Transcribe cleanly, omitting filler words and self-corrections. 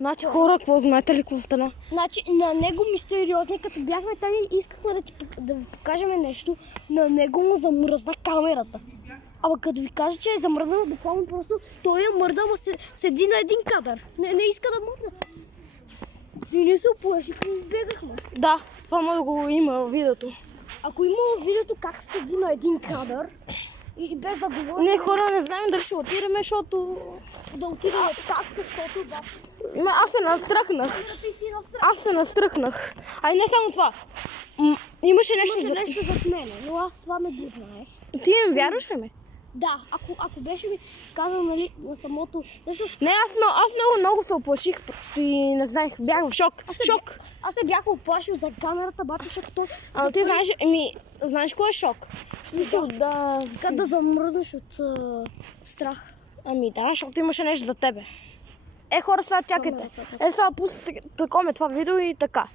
Значи хора, какво знаете ли какво стана? Значи на него мистериозно, като бяхме там и искахме да ви покажем нещо, на него му замръзна камерата. Ама като ви кажа, че е замръзнала, буквално просто той е мърда, ама седи на един кадър. Не иска да мърда. И ние се оплашихме и избегахме. Да, това може да го има в видеото. Ако има видеото как седи на един кадър и без да говори... Не, хора, не знаем дали ще отидем, защото... Да отидем как, защото да... Аз се настръхнах. Ти си насред. Аз се настръхнах. А и не само това. Имаше нещо Имаше за... нещо зад мене, но аз това не го знаех. Ти им вярваш ли ме? Да, ако беше ми казал, нали, на самото... Защото Не, аз много се оплаших просто и не знаех. Бях в шок. Шок! аз се бях оплашил за камерата, обаче, защото той... А ти знаеш кой е шок? В смисъл да... Как да замръзнеш от страх. Ами да, защото имаше нещо за тебе. Хора, сега чакайте. Сега пусна такова това видео и така.